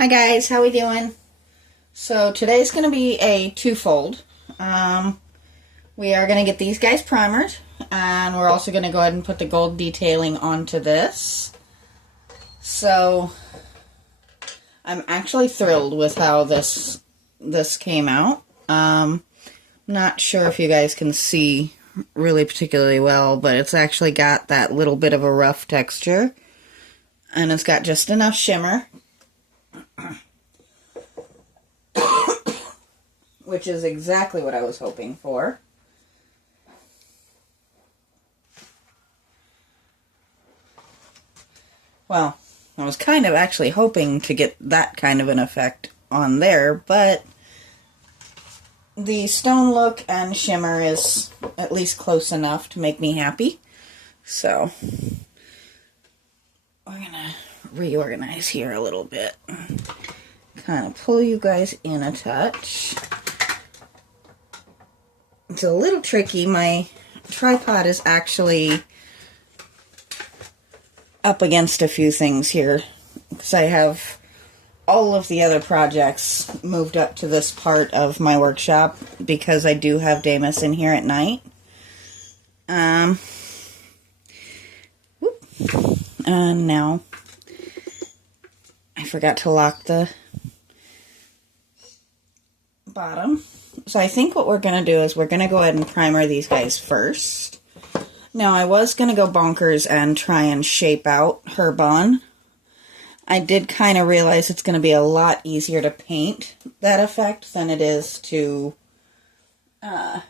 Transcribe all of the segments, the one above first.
Hi guys, how we doing? So today's going to be a twofold. We are going to get these guys primered, and we're also going to go ahead and put the gold detailing onto this. So I'm actually thrilled with how this came out. Not sure if you guys can see really particularly well, but it's actually got that little bit of a rough texture, and it's got just enough shimmer, which is exactly what I was hoping for. Well, I was kind of actually hoping to get that kind of an effect on there, but the stone look and shimmer is at least close enough to make me happy. So we're gonna reorganize here a little bit. Kind of pull you guys in a touch. It's a little tricky. My tripod is actually up against a few things here because I have all of the other projects moved up to this part of my workshop because I do have Damus in here at night. And now I forgot to lock the bottom. So I think what we're going to do is we're going to go ahead and primer these guys first. Now I was going to go bonkers and try and shape out her bun. I did kind of realize it's going to be a lot easier to paint that effect than it is to try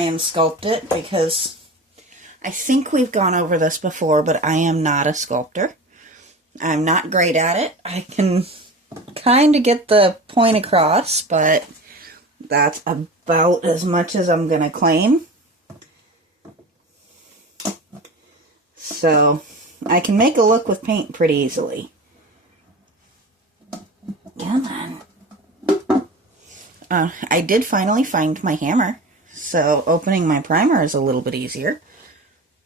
and sculpt it, because I think we've gone over this before, but I am not a sculptor. I'm not great at it. I can kind of get the point across, but that's about as much as I'm going to claim. So I can make a look with paint pretty easily. Come on. I did finally find my hammer, so opening my primer is a little bit easier,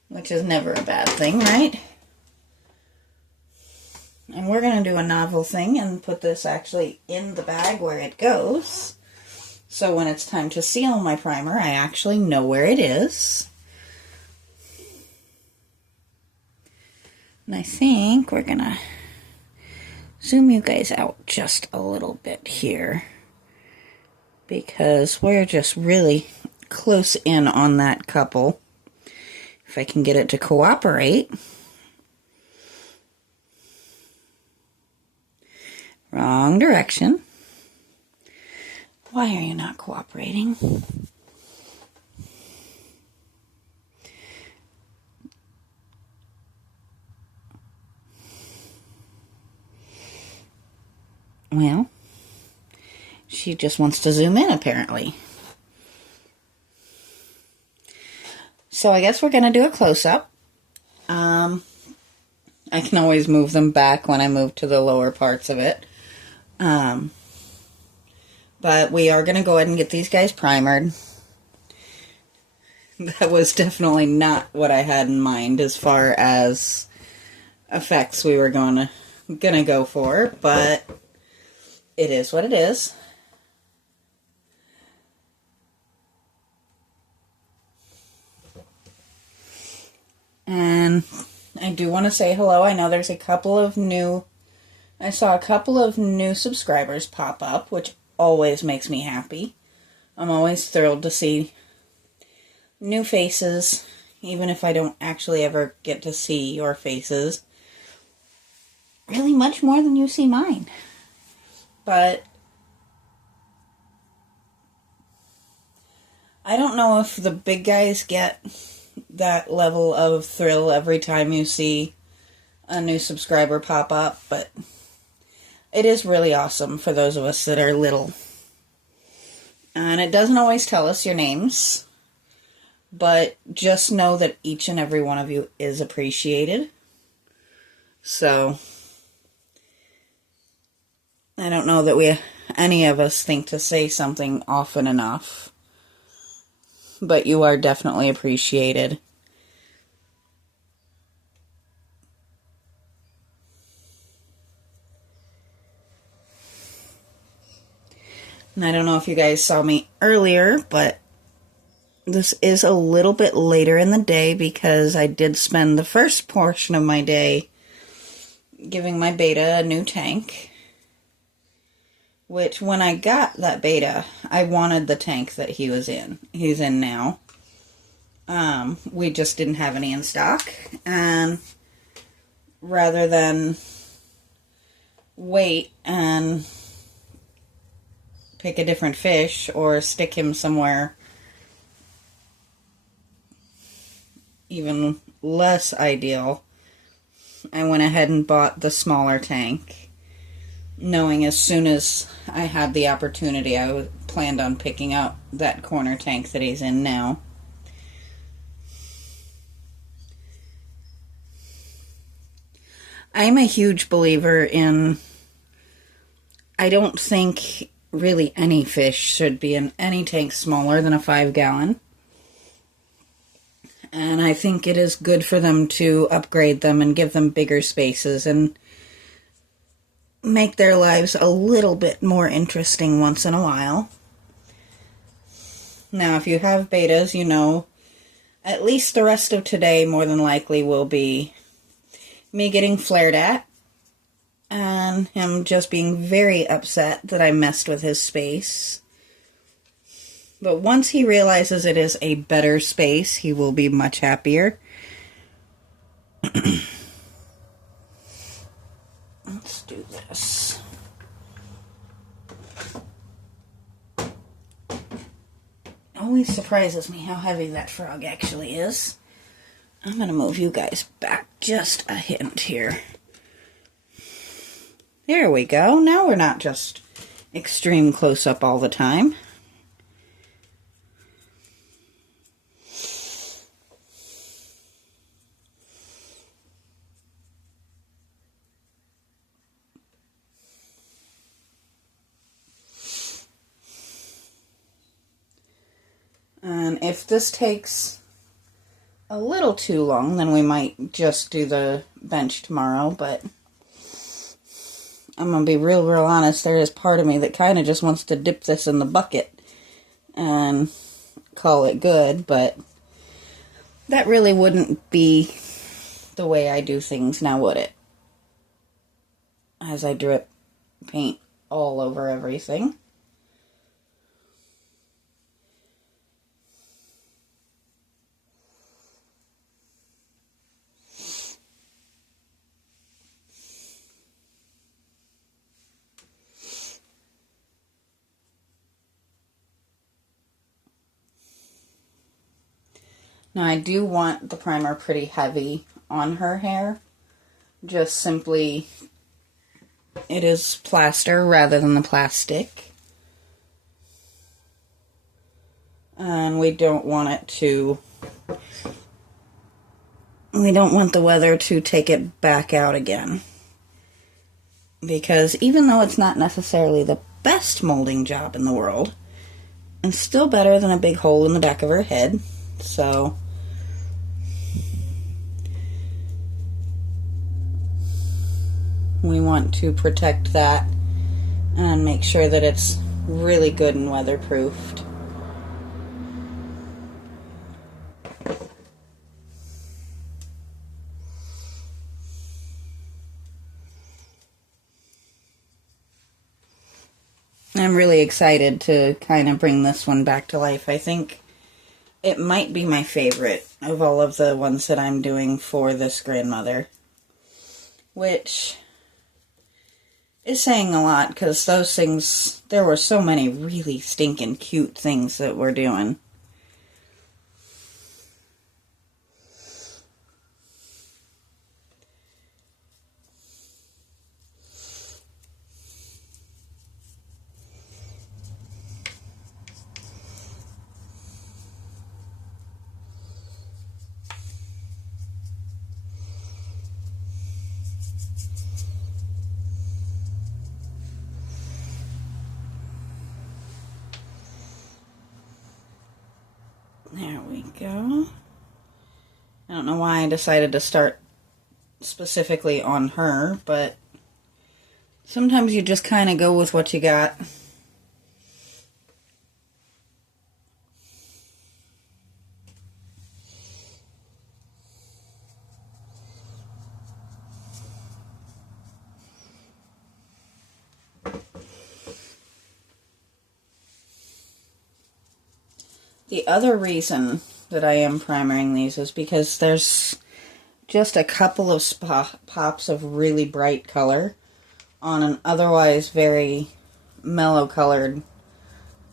which is never a bad thing, right? And we're going to do a novel thing and put this actually in the bag where it goes. So when it's time to seal my primer, I actually know where it is. And I think we're going to zoom you guys out just a little bit here, because we're just really close in on that couple. If I can get it to cooperate. Wrong direction. Why are you not cooperating? Well, she just wants to zoom in, apparently. So I guess we're going to do a close-up. I can always move them back when I move to the lower parts of it. But we are going to go ahead and get these guys primered. That was definitely not what I had in mind as far as effects we were gonna go for, but it is what it is. And I do want to say hello. I know there's I saw a couple of new subscribers pop up, which always makes me happy. I'm always thrilled to see new faces, even if I don't actually ever get to see your faces. Really much more than you see mine. But I don't know if the big guys get that level of thrill every time you see a new subscriber pop up, but it is really awesome for those of us that are little. And it doesn't always tell us your names, but just know that each and every one of you is appreciated. So I don't know that any of us think to say something often enough, but you are definitely appreciated. And I don't know if you guys saw me earlier, but this is a little bit later in the day because I did spend the first portion of my day giving my beta a new tank. Which, when I got that beta, I wanted the tank that he's in now. We just didn't have any in stock. And rather than wait and pick a different fish or stick him somewhere even less ideal, I went ahead and bought the smaller tank, knowing as soon as I had the opportunity I planned on picking up that corner tank that he's in now. I'm a huge believer in, I don't think really any fish should be in any tank smaller than a 5-gallon. And I think it is good for them to upgrade them and give them bigger spaces and make their lives a little bit more interesting once in a while. Now, if you have betas, you know, at least the rest of today more than likely will be me getting flared at and him just being very upset that I messed with his space. But once he realizes it is a better space, he will be much happier. Let's do this. Always surprises me how heavy that frog actually is. I'm going to move you guys back just a hint here. There we go. Now we're not just extreme close-up all the time. And if this takes a little too long, then we might just do the bench tomorrow, but I'm going to be real honest, there is part of me that kind of just wants to dip this in the bucket and call it good, but that really wouldn't be the way I do things now, would it? As I drip paint all over everything. Now I do want the primer pretty heavy on her hair. Just simply, it is plaster rather than the plastic. And we don't want the weather to take it back out again. Because even though it's not necessarily the best molding job in the world, it's still better than a big hole in the back of her head. So we want to protect that and make sure that it's really good and weatherproofed. I'm really excited to kind of bring this one back to life. I think it might be my favorite of all of the ones that I'm doing for this grandmother. Which is saying a lot, because those things, there were so many really stinking cute things that we're doing. There we go. I don't know why I decided to start specifically on her, but sometimes you just kind of go with what you got. The other reason that I am primering these is because there's just a couple of pops of really bright color on an otherwise very mellow colored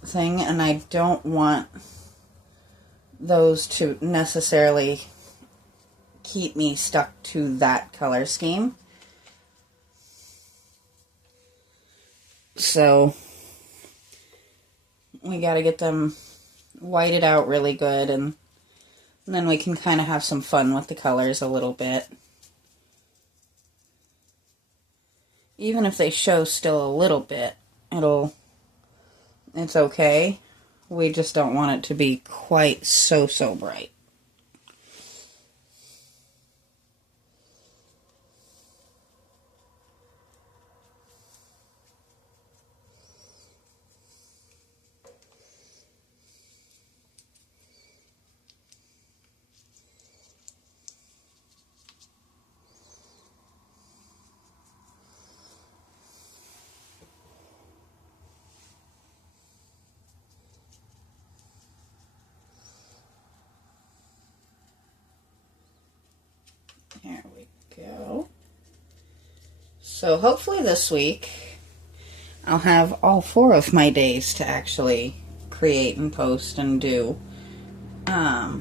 thing, and I don't want those to necessarily keep me stuck to that color scheme. So we got to get them whited out really good, and then we can kind of have some fun with the colors a little bit. Even if they show still a little bit, it's okay. We just don't want it to be quite so bright. There we go. So hopefully this week I'll have all 4 of my days to actually create and post and do. I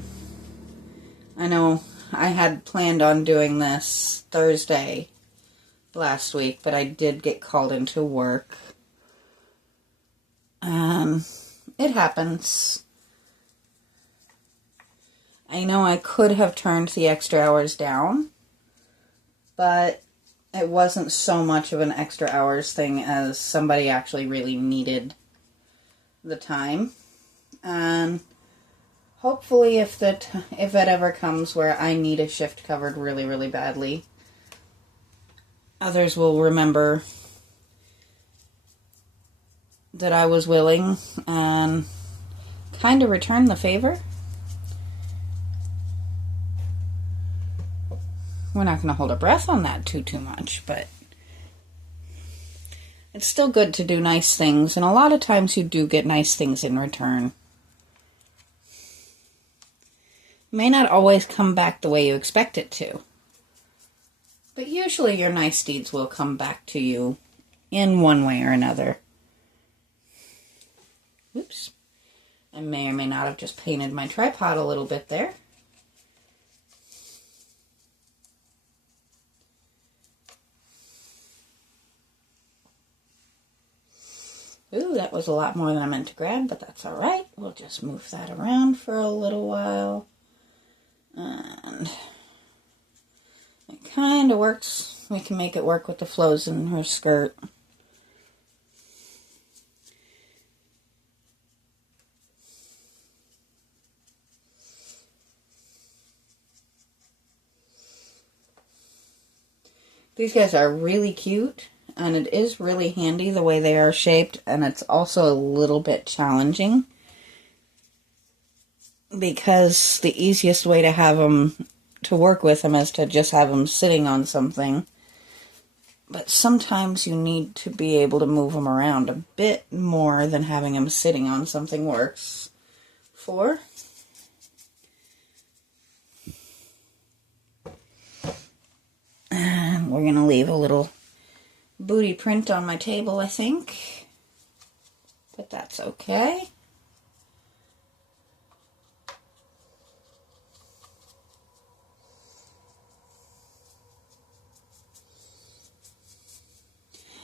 know I had planned on doing this Thursday last week, but I did get called into work. It happens. I know I could have turned the extra hours down, but it wasn't so much of an extra hours thing as somebody actually really needed the time. And hopefully if it ever comes where I need a shift covered really, really badly, others will remember that I was willing and kind of return the favor. We're not going to hold our breath on that too much, but it's still good to do nice things, and a lot of times you do get nice things in return. May not always come back the way you expect it to, but usually your nice deeds will come back to you in one way or another. Oops. I may or may not have just painted my tripod a little bit there. Ooh, that was a lot more than I meant to grab, but that's alright. We'll just move that around for a little while. And it kind of works. We can make it work with the flows in her skirt. These guys are really cute. And it is really handy the way they are shaped, and it's also a little bit challenging because the easiest way to have them, to work with them, is to just have them sitting on something. But sometimes you need to be able to move them around a bit more than having them sitting on something works for. And we're going to leave a little booty print on my table, I think, but that's okay.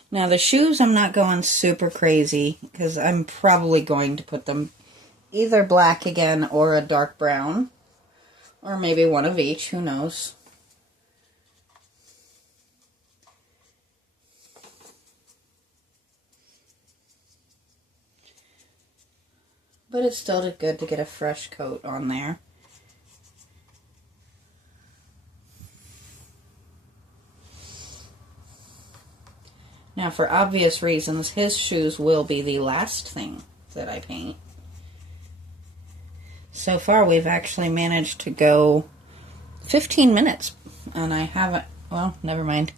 Now the shoes, I'm not going super crazy because I'm probably going to put them either black again or a dark brown, or maybe one of each, who knows. But it's still good to get a fresh coat on there. Now, for obvious reasons, his shoes will be the last thing that I paint. So far, we've actually managed to go 15 minutes. And I haven't, well, never mind.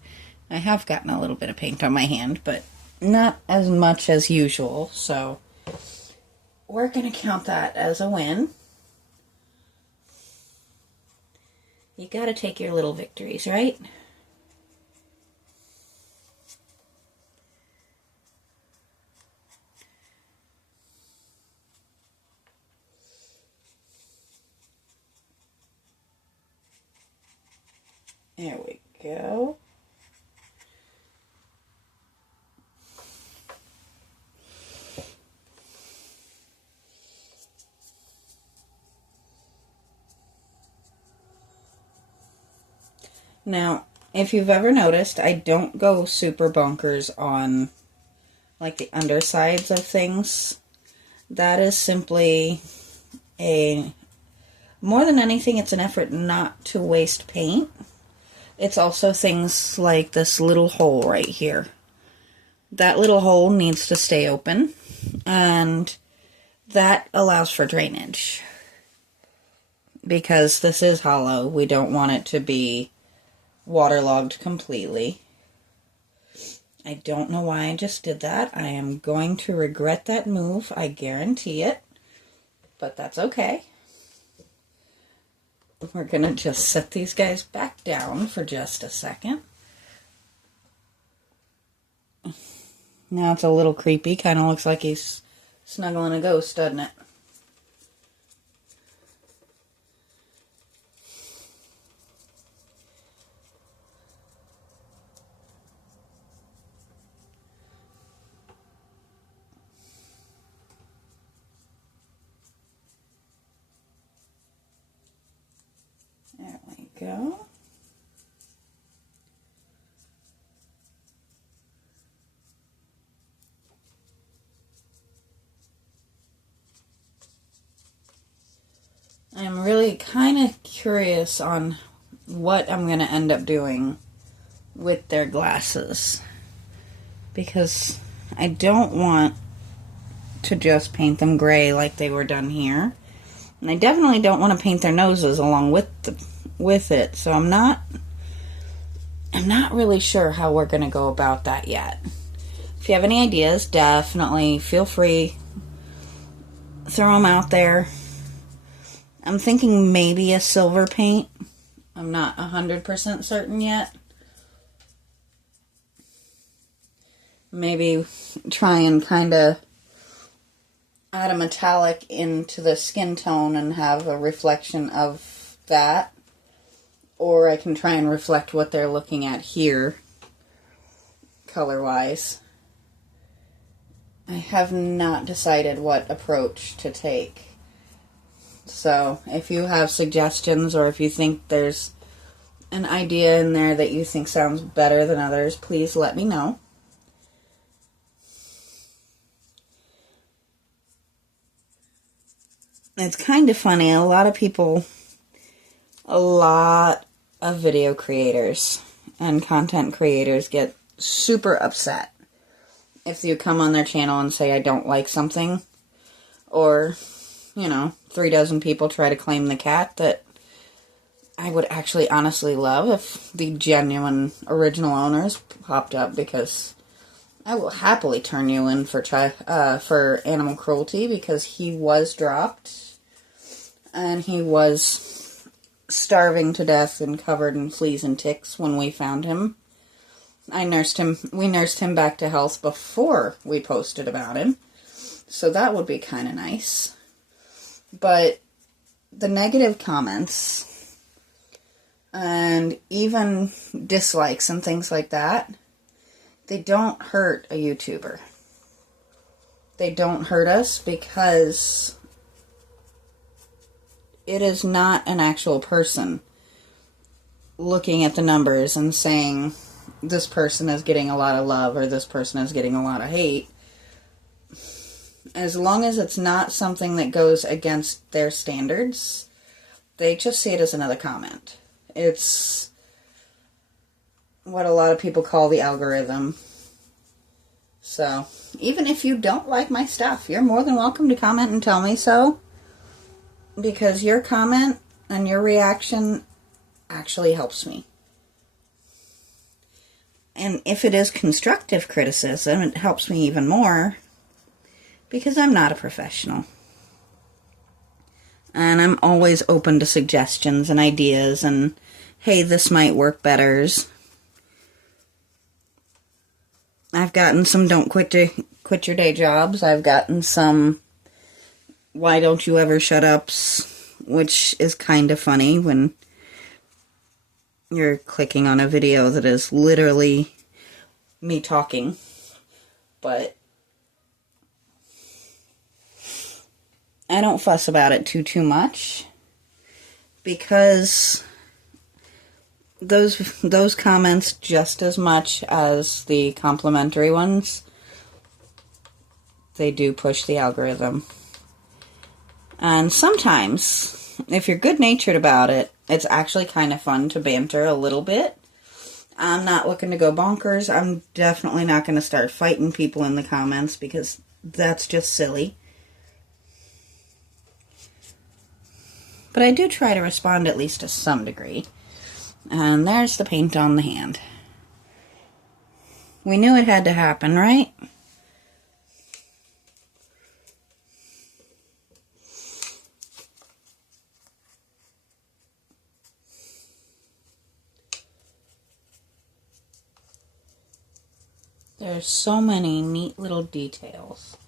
I have gotten a little bit of paint on my hand, but not as much as usual, so we're going to count that as a win. You got to take your little victories, right? There we go. Now, if you've ever noticed, I don't go super bonkers on like the undersides of things. That is simply more than anything, it's an effort not to waste paint. It's also things like this little hole right here. That little hole needs to stay open, and that allows for drainage. Because this is hollow, we don't want it to be waterlogged completely. I don't know why I just did that. I am going to regret that move, I guarantee it. But that's okay. We're going to just set these guys back down for just a second. Now it's a little creepy. Kind of looks like he's snuggling a ghost, doesn't it? There we go. I'm really kind of curious on what I'm going to end up doing with their glasses, because I don't want to just paint them gray like they were done here, and I definitely don't want to paint their noses along with it. So I'm not really sure how we're going to go about that yet. If you have any ideas, definitely feel free, throw them out there. I'm thinking maybe a silver paint. I'm not 100% certain yet. Maybe try and kind of add a metallic into the skin tone and have a reflection of that. Or I can try and reflect what they're looking at here, color-wise. I have not decided what approach to take. So, if you have suggestions, or if you think there's an idea in there that you think sounds better than others, please let me know. It's kind of funny, a lot of video creators and content creators get super upset if you come on their channel and say I don't like something, or 3 dozen people try to claim the cat that I would actually honestly love if the genuine original owners popped up, because I will happily turn you in for animal cruelty, because he was dropped and he was starving to death and covered in fleas and ticks when we found him. We nursed him back to health before we posted about him, so that would be kind of nice. But the negative comments and even dislikes and things like that, they don't hurt a YouTuber. They don't hurt us, because it is not an actual person looking at the numbers and saying this person is getting a lot of love or this person is getting a lot of hate. As long as it's not something that goes against their standards, they just see it as another comment. It's what a lot of people call the algorithm. So, even if you don't like my stuff, you're more than welcome to comment and tell me so, because your comment and your reaction actually helps me. And if it is constructive criticism, it helps me even more, because I'm not a professional. And I'm always open to suggestions and ideas and, hey, this might work better. I've gotten some don't quit your day jobs. I've gotten some why don't you ever shut ups, which is kind of funny when you're clicking on a video that is literally me talking. But I don't fuss about it too much, because those comments, just as much as the complimentary ones, they do push the algorithm. And sometimes, if you're good-natured about it, it's actually kind of fun to banter a little bit. I'm not looking to go bonkers. I'm definitely not going to start fighting people in the comments, because that's just silly. But I do try to respond at least to some degree. And there's the paint on the hand. We knew it had to happen, right? There's so many neat little details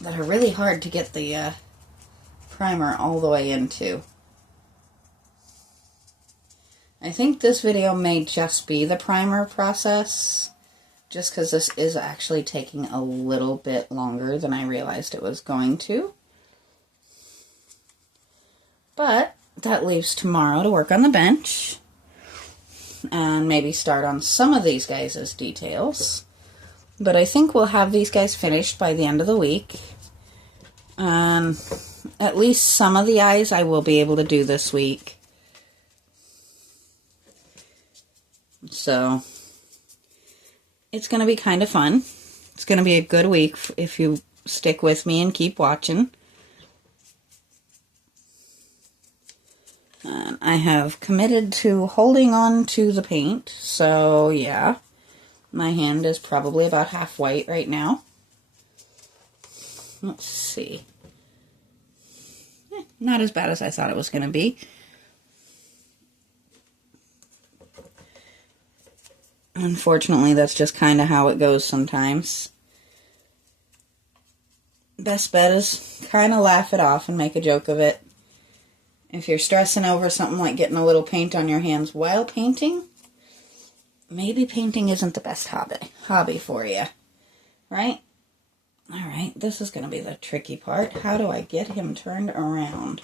that are really hard to get the primer all the way into. I think this video may just be the primer process, just because this is actually taking a little bit longer than I realized it was going to. But that leaves tomorrow to work on the bench and maybe start on some of these guys as details. But I think we'll have these guys finished by the end of the week. At least some of the eyes I will be able to do this week. So it's going to be kind of fun. It's going to be a good week if you stick with me and keep watching. And I have committed to holding on to the paint, so yeah, my hand is probably about half white right now. Let's see. Not as bad as I thought it was going to be. Unfortunately, that's just kind of how it goes sometimes. Best bet is kind of laugh it off and make a joke of it. If you're stressing over something like getting a little paint on your hands while painting, maybe painting isn't the best hobby for you, right? Alright, this is going to be the tricky part. How do I get him turned around?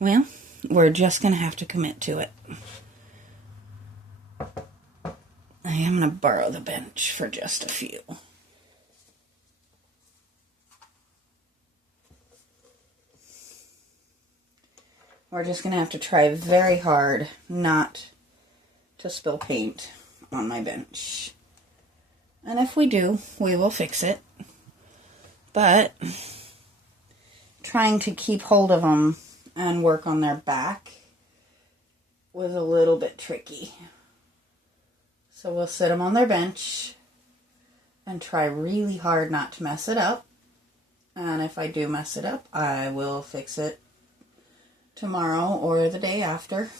Well, we're just going to have to commit to it. I am going to borrow the bench for just a few. We're just going to have to try very hard not to spill paint on my bench. And if we do, we will fix it. But trying to keep hold of them and work on their back was a little bit tricky. So we'll sit them on their bench and try really hard not to mess it up. And if I do mess it up, I will fix it tomorrow or the day after,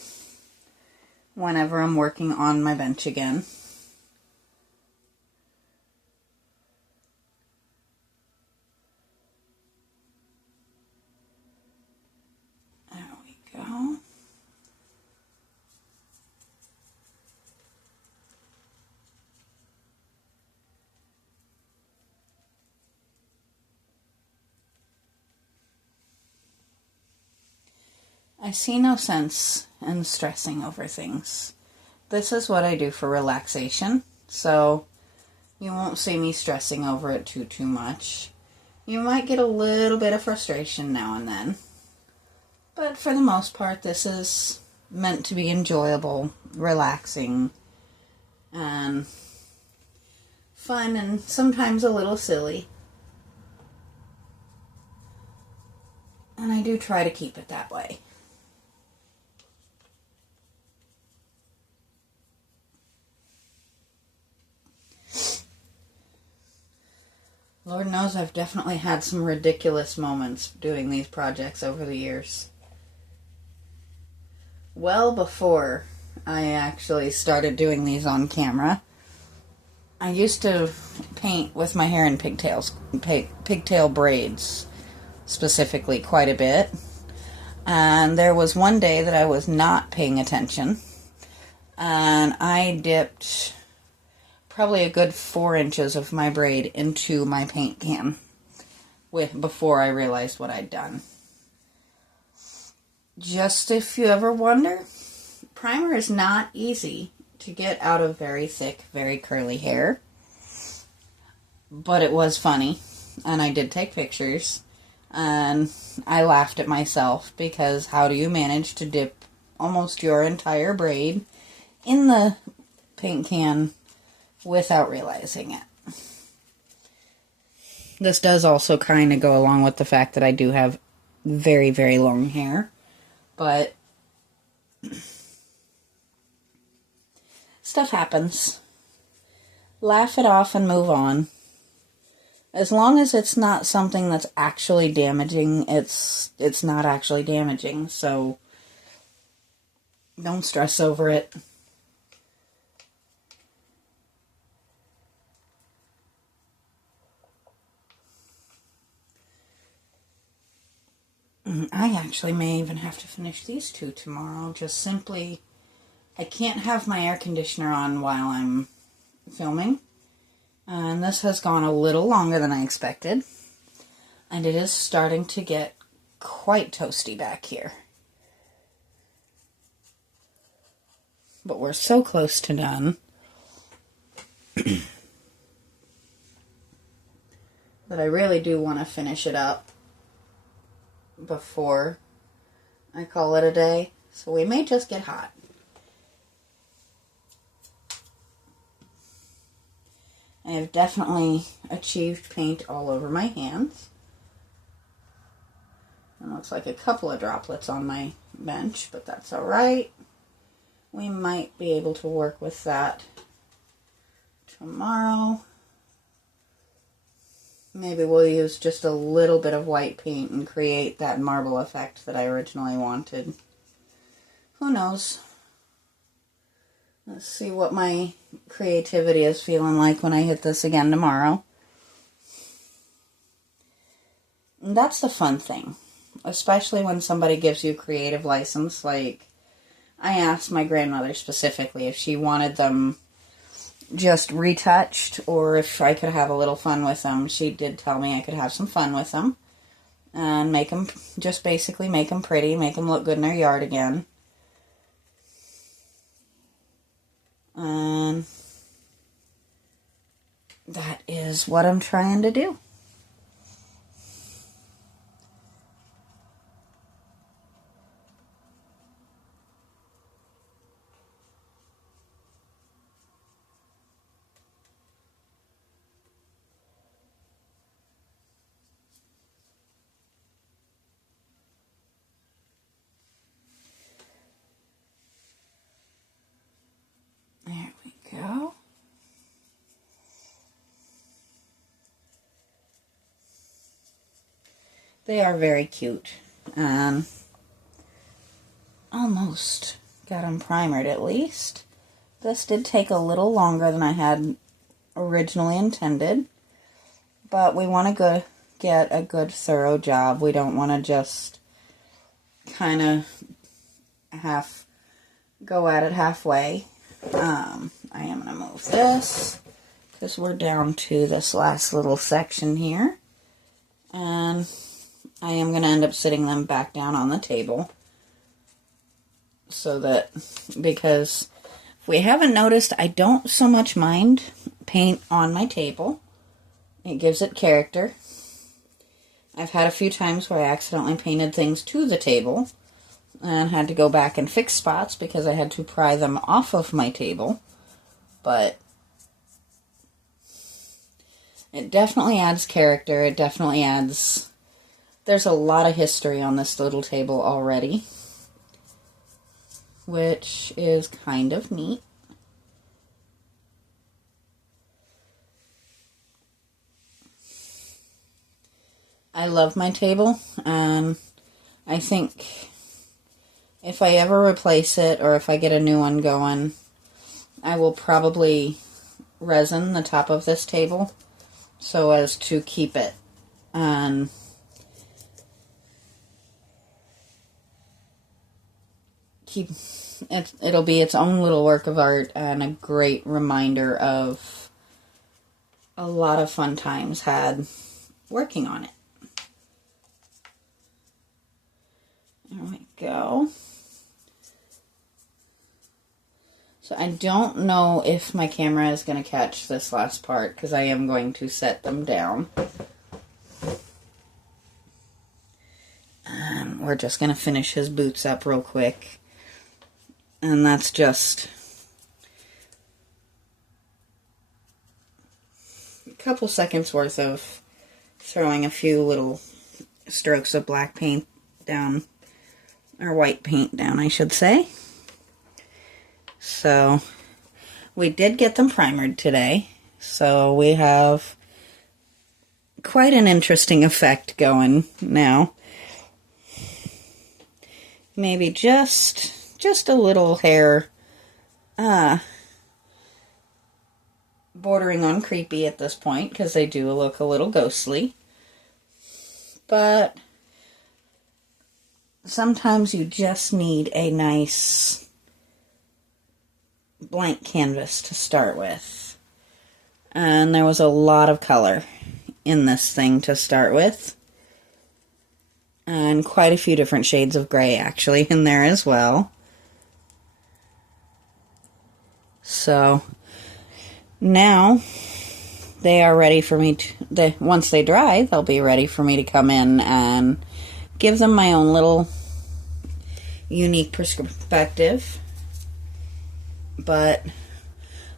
whenever I'm working on my bench again. There we go. I see no sense in stressing over things. This is what I do for relaxation, so you won't see me stressing over it too much. You might get a little bit of frustration now and then, but for the most part, this is meant to be enjoyable, relaxing, and fun, and sometimes a little silly. And I do try to keep it that way. Lord knows I've definitely had some ridiculous moments doing these projects over the years. Well before I actually started doing these on camera, I used to paint with my hair in pigtail braids specifically quite a bit. And there was one day that I was not paying attention, and I dipped probably a good 4 inches of my braid into my paint can before I realized what I'd done. Just if you ever wonder, primer is not easy to get out of very thick, very curly hair. But it was funny, and I did take pictures, and I laughed at myself because how do you manage to dip almost your entire braid in the paint can without realizing it? This does also kind of go along with the fact that I do have very, very long hair, but stuff happens. Laugh it off and move on. As long as it's not something that's actually damaging, it's not actually damaging, so don't stress over it. I actually may even have to finish these two tomorrow, just simply, I can't have my air conditioner on while I'm filming, and this has gone a little longer than I expected, and it is starting to get quite toasty back here. But we're so close to done that I really do want to finish it up before I call it a day, so we may just get hot. I have definitely achieved paint all over my hands. It looks like a couple of droplets on my bench, but that's alright. We might be able to work with that tomorrow. Maybe we'll use just a little bit of white paint and create that marble effect that I originally wanted. Who knows? Let's see what my creativity is feeling like when I hit this again tomorrow. And that's the fun thing, especially when somebody gives you creative license. Like, I asked my grandmother specifically if she wanted them just retouched or if I could have a little fun with them. She did tell me I could have some fun with them and make them, just basically make them pretty, make them look good in their yard again. And that is what I'm trying to do. There we go. They are very cute. Almost got them primered at least. This did take a little longer than I had originally intended, but we want to get a good thorough job. We don't want to just kind of go at it halfway. I am going to move this because we're down to this last little section here, and I am going to end up sitting them back down on the table so that, because if we haven't noticed, I don't so much mind paint on my table. It gives it character. I've had a few times where I accidentally painted things to the table and had to go back and fix spots because I had to pry them off of my table. But it definitely adds character. It definitely adds... There's a lot of history on this little table already, which is kind of neat. I love my table, and I think if I ever replace it or if I get a new one going, I will probably resin the top of this table so as to keep it and it'll be its own little work of art and a great reminder of a lot of fun times had working on it. There we go. So I don't know if my camera is going to catch this last part because I am going to set them down. And we're just going to finish his boots up real quick. And that's just a couple seconds worth of throwing a few little strokes of black paint down, or white paint down, I should say. So, we did get them primered today, so we have quite an interesting effect going now. Maybe just a little hair bordering on creepy at this point, because they do look a little ghostly. But sometimes you just need a nice blank canvas to start with. And there was a lot of color in this thing to start with. And quite a few different shades of gray actually in there as well. So now they are ready for me to, once they dry, they'll be ready for me to come in and give them my own little unique perspective. But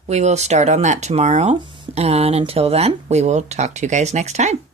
we will start on that tomorrow, and until then, we will talk to you guys next time.